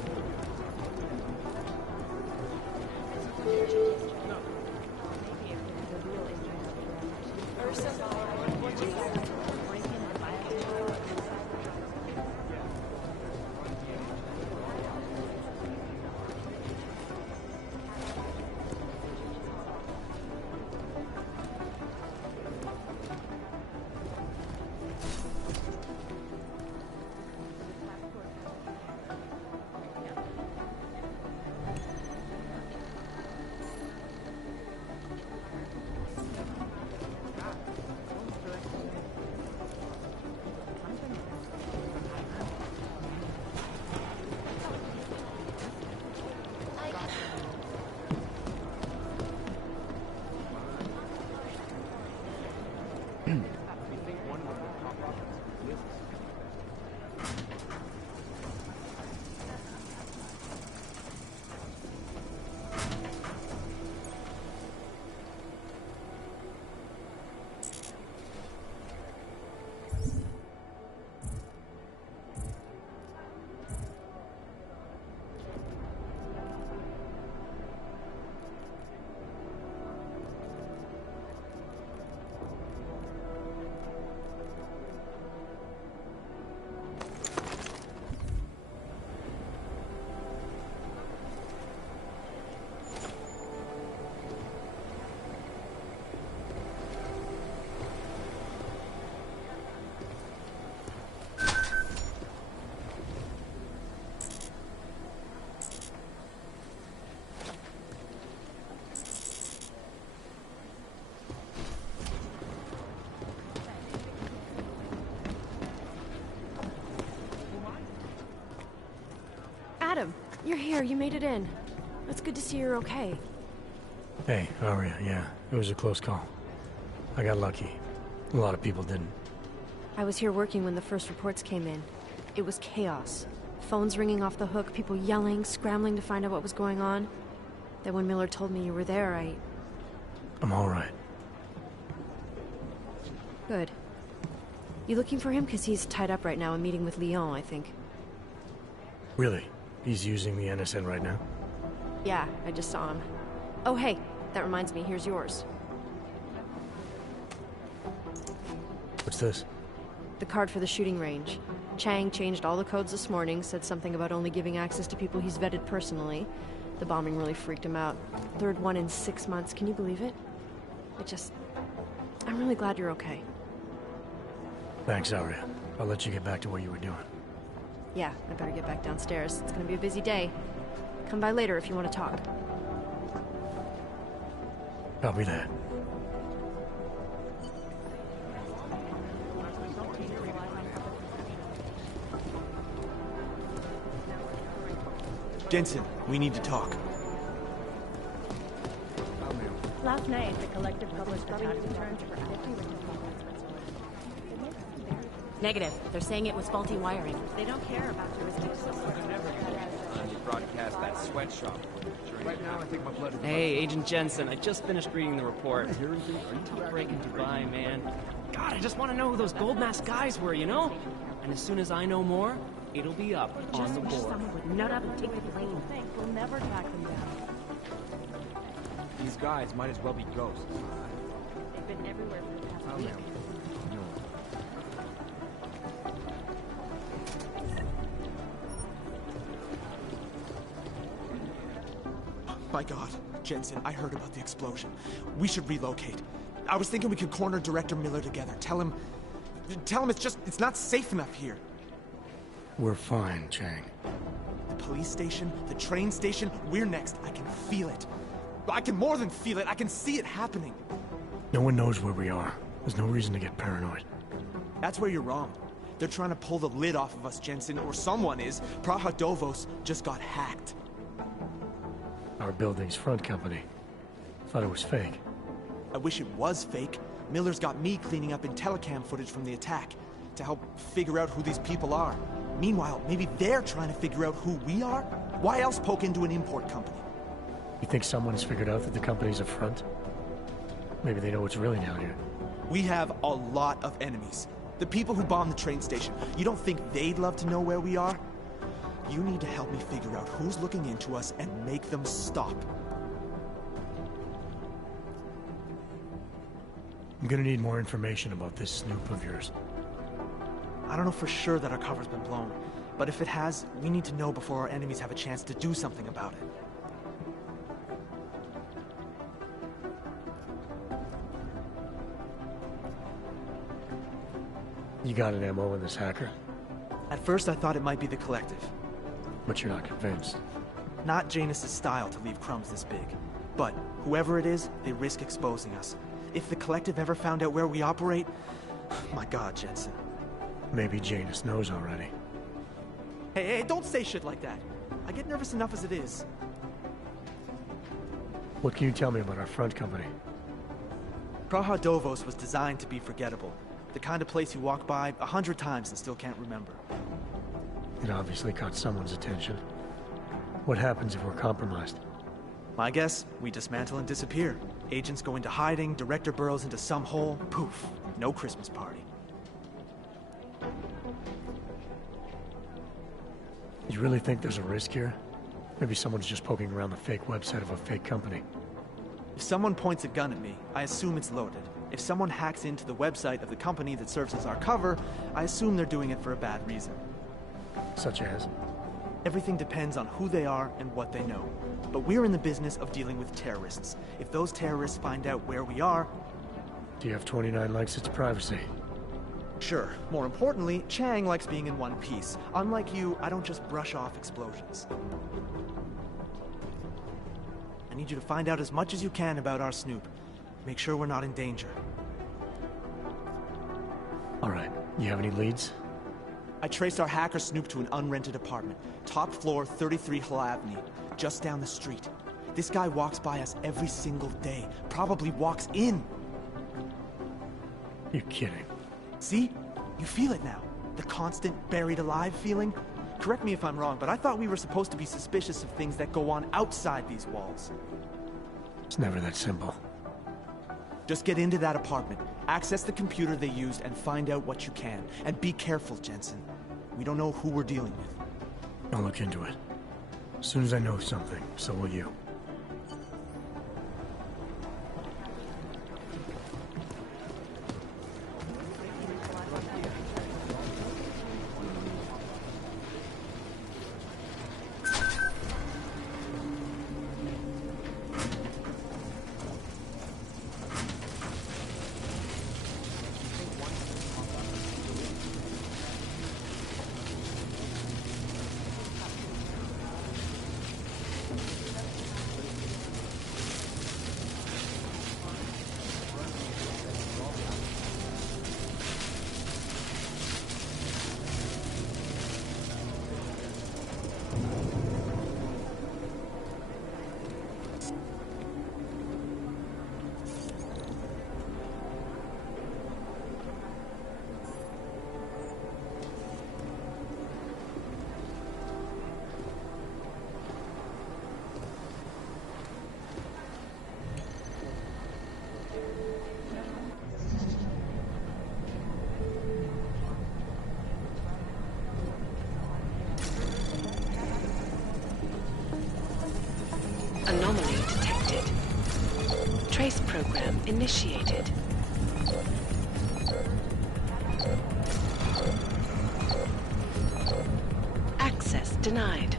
Adam, you're here. You made it in. It's good to see you're okay. Hey, how are you? Yeah, it was a close call. I got lucky. A lot of people didn't. I was here working when the first reports came in. It was chaos. Phones ringing off the hook, people yelling, scrambling to find out what was going on. Then when Miller told me you were there, I'm all right. Good. You looking for him? Because he's tied up right now, a meeting with Lyon, I think. Really? He's using the NSN right now? Yeah, I just saw him. Oh, hey, that reminds me, here's yours. What's this? The card for the shooting range. Chang changed all the codes this morning, said something about only giving access to people he's vetted personally. The bombing really freaked him out. Third one in 6 months, can you believe it? I'm really glad you're okay. Thanks, Arya. I'll let you get back to what you were doing. Yeah, I better get back downstairs. It's gonna be a busy day. Come by later if you want to talk. Copy that. Jensen, we need to talk. Last night, the collective published the tax returns for 50 Negative. They're saying it was faulty wiring. They don't care about jurisdiction. You broadcast that sweatshop. Right now, I think my blood is... Hey, Agent Jensen, I just finished reading the report. Tough break in Dubai, man. God, I just want to know who those gold mask guys were, you know? And as soon as I know more, it'll be up on the board. Someone would nut up and take the blame. We'll never track them down. These guys might as well be ghosts. They've been everywhere for the past week. My God, Jensen, I heard about the explosion. We should relocate. I was thinking we could corner Director Miller together. Tell him it's not safe enough here. We're fine, Chang. The police station, the train station, we're next. I can feel it. I can more than feel it. I can see it happening. No one knows where we are. There's no reason to get paranoid. That's where you're wrong. They're trying to pull the lid off of us, Jensen, or someone is. Praha Dovos just got hacked. Our building's front company. Thought it was fake. I wish it was fake. Miller's got me cleaning up IntelliCam footage from the attack to help figure out who these people are. Meanwhile, maybe they're trying to figure out who we are? Why else poke into an import company? You think someone has figured out that the company's a front? Maybe they know what's really down here. We have a lot of enemies. The people who bombed the train station. You don't think they'd love to know where we are? You need to help me figure out who's looking into us and make them stop. I'm gonna need more information about this snoop of yours. I don't know for sure that our cover's been blown, but if it has, we need to know before our enemies have a chance to do something about it. You got an MO in this hacker? At first I thought it might be the Collective. But you're not convinced? Not Janus' style to leave crumbs this big. But whoever it is, they risk exposing us. If the Collective ever found out where we operate... My God, Jensen. Maybe Janus knows already. Hey, don't say shit like that. I get nervous enough as it is. What can you tell me about our front company? Praha Dovos was designed to be forgettable. The kind of place you walk by 100 times and still can't remember. It obviously caught someone's attention. What happens if we're compromised? My guess, we dismantle and disappear. Agents go into hiding, Director burrows into some hole, poof, no Christmas party. You really think there's a risk here? Maybe someone's just poking around the fake website of a fake company. If someone points a gun at me, I assume it's loaded. If someone hacks into the website of the company that serves as our cover, I assume they're doing it for a bad reason. Such as? Everything depends on who they are and what they know. But we're in the business of dealing with terrorists. If those terrorists find out where we are... Do you have 29 likes its privacy? Sure. More importantly, Chang likes being in one piece. Unlike you, I don't just brush off explosions. I need you to find out as much as you can about our snoop. Make sure we're not in danger. All right. You have any leads? I traced our hacker snoop to an unrented apartment. Top floor, 33 Hill Avenue. Just down the street. This guy walks by us every single day. Probably walks in. You're kidding. See? You feel it now. The constant buried alive feeling. Correct me if I'm wrong, but I thought we were supposed to be suspicious of things that go on outside these walls. It's never that simple. Just get into that apartment, access the computer they used, and find out what you can. And be careful, Jensen. We don't know who we're dealing with. I'll look into it. As soon as I know something, so will you. Anomaly detected. Trace program initiated. Access denied.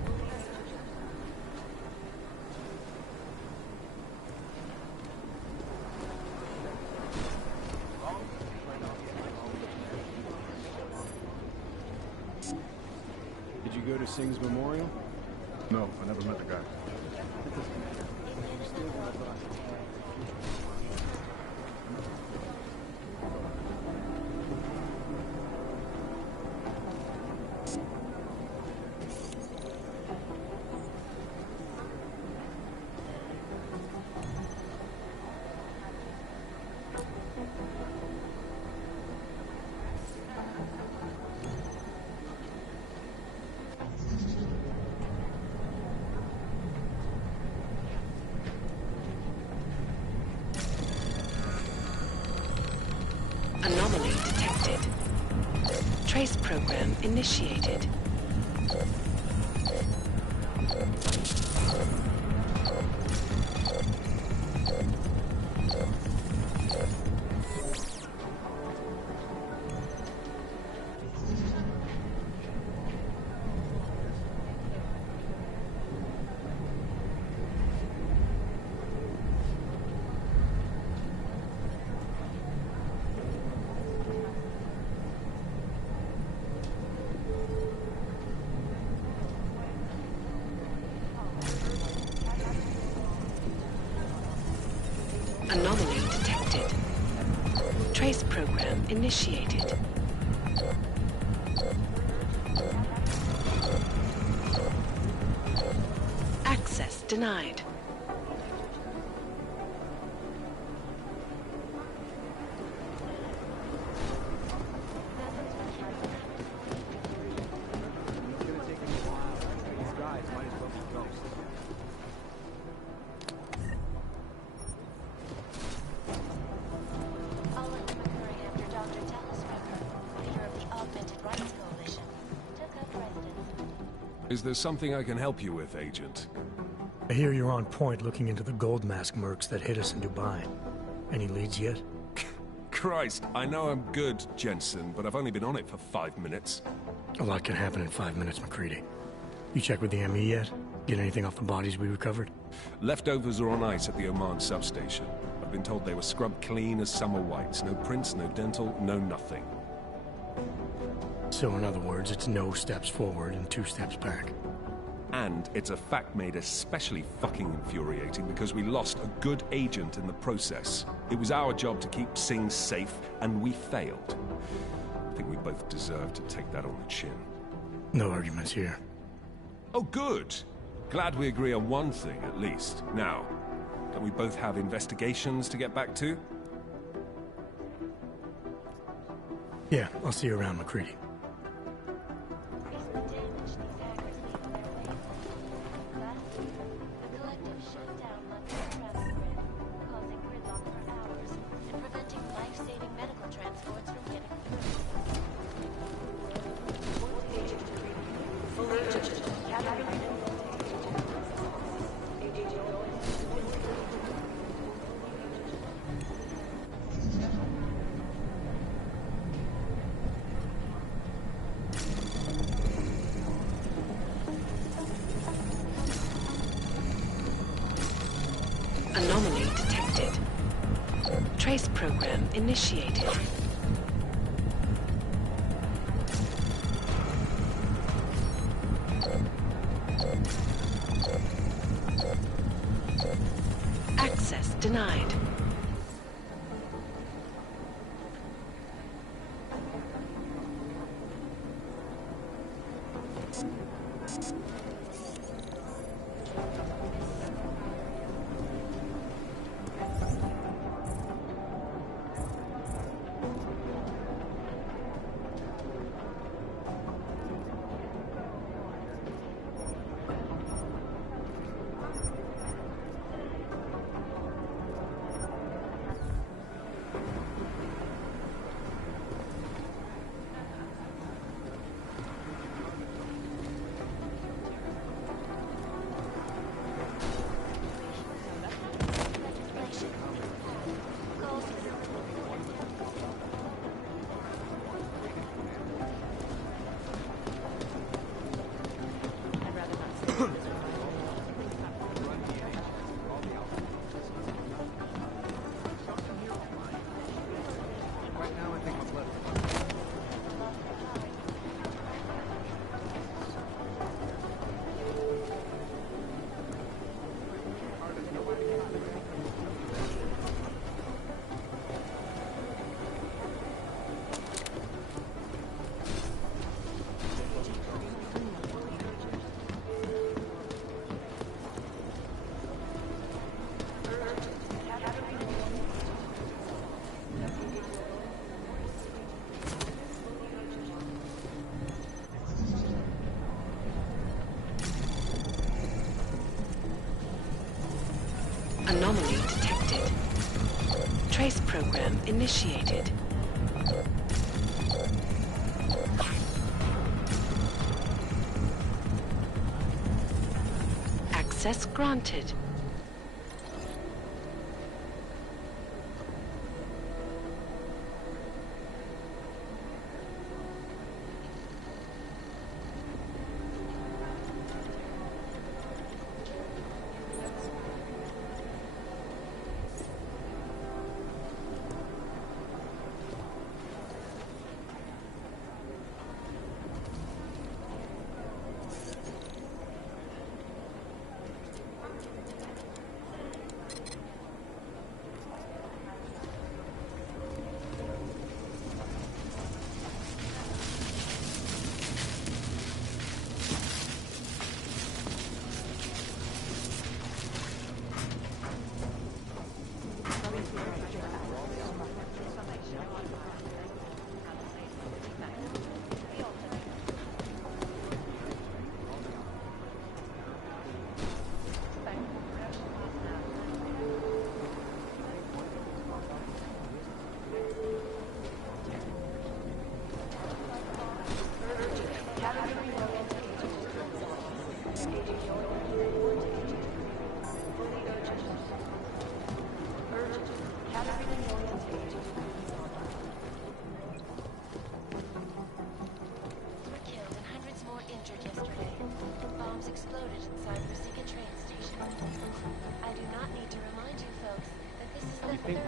Did you go to Singh's memorial? No, I never met the guy. Anomaly detected. Trace program initiated. Anomaly detected. Trace program initiated. Access denied. Is there something I can help you with, Agent? I hear you're on point looking into the gold mask mercs that hit us in Dubai. Any leads yet? Christ, I know I'm good, Jensen, but I've only been on it for 5 minutes. A lot can happen in 5 minutes, McCready. You check with the ME yet? Get anything off the bodies we recovered? Leftovers are on ice at the Oman substation. I've been told they were scrubbed clean as summer whites. No prints, no dental, no nothing. So in other words, it's no steps forward and 2 steps back. And it's a fact made especially fucking infuriating because we lost a good agent in the process. It was our job to keep Singh safe, and we failed. I think we both deserve to take that on the chin. No arguments here. Oh, good. Glad we agree on one thing, at least. Now, don't we both have investigations to get back to? Yeah, I'll see you around, McCready. Trace program initiated. Access denied. Anomaly detected. Trace program initiated. Access granted.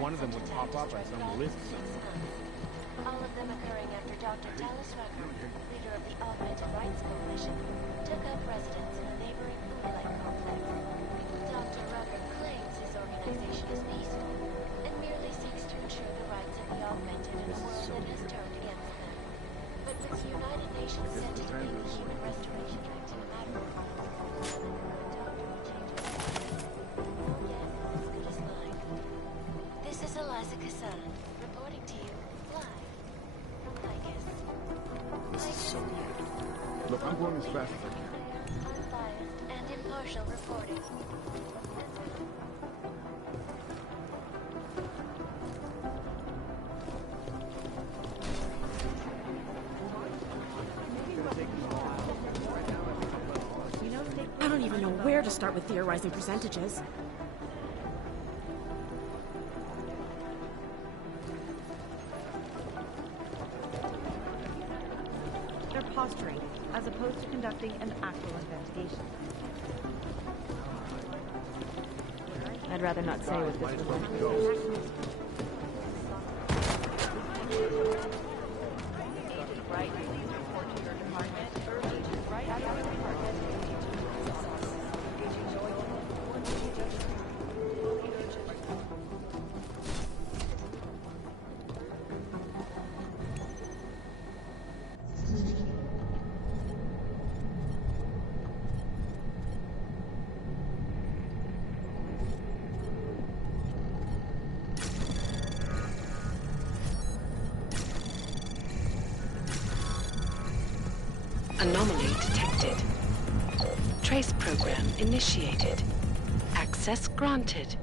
One of them would pop up on some list somewhere. All of them occurring after Dr. Talos Rucker, leader of the Augmented Rights Coalition, took up residence in a neighboring food-like complex. Dr. Rucker claims his organization is peaceful and merely seeks to ensure the rights of the Augmented in a world that has turned against them. But with the United Nations set to debate the Human Restoration Act in a matter of months, this is Eliza Kassan, reporting to you live from Lycus. This is so weird. Look, I'm going as fast as I can. Unbiased and impartial reporting. I don't even know where to start with theorizing percentages. They're posturing, as opposed to conducting an actual investigation. I'd rather not say what this was. Anomaly detected. Trace program initiated. Access granted.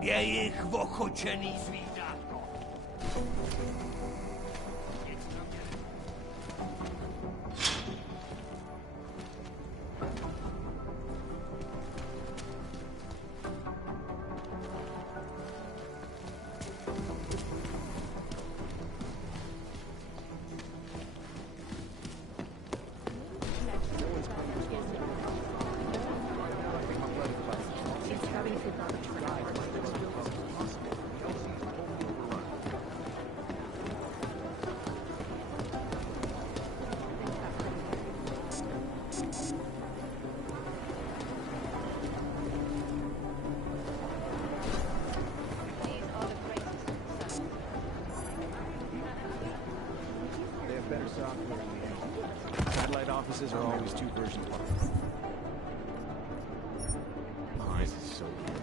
Jejich ochočený zvířátko. Better software in the end. Satellite offices are always 2 versions behind. Oh, this is so weird.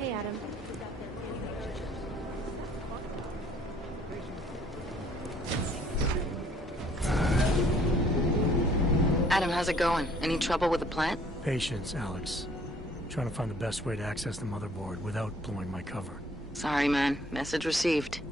Hey, Adam. Adam, how's it going? Any trouble with the plant? Patience, Alex. Trying to find the best way to access the motherboard without blowing my cover. Sorry, man. Message received.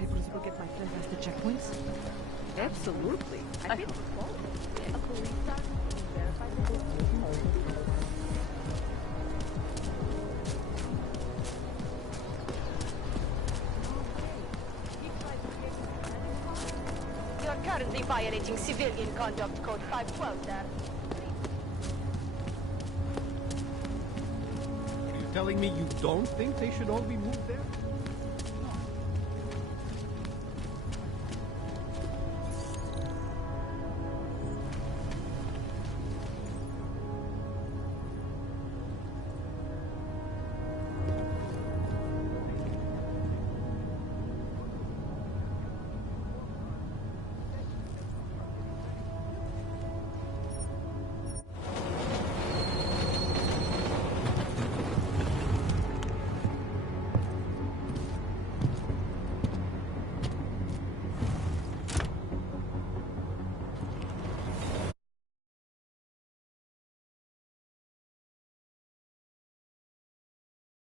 Able to go get my friend past the checkpoints? Absolutely. I think a police dog can verify You're currently violating Civilian Conduct Code 512, sir. Are you telling me you don't think they should all be moved there?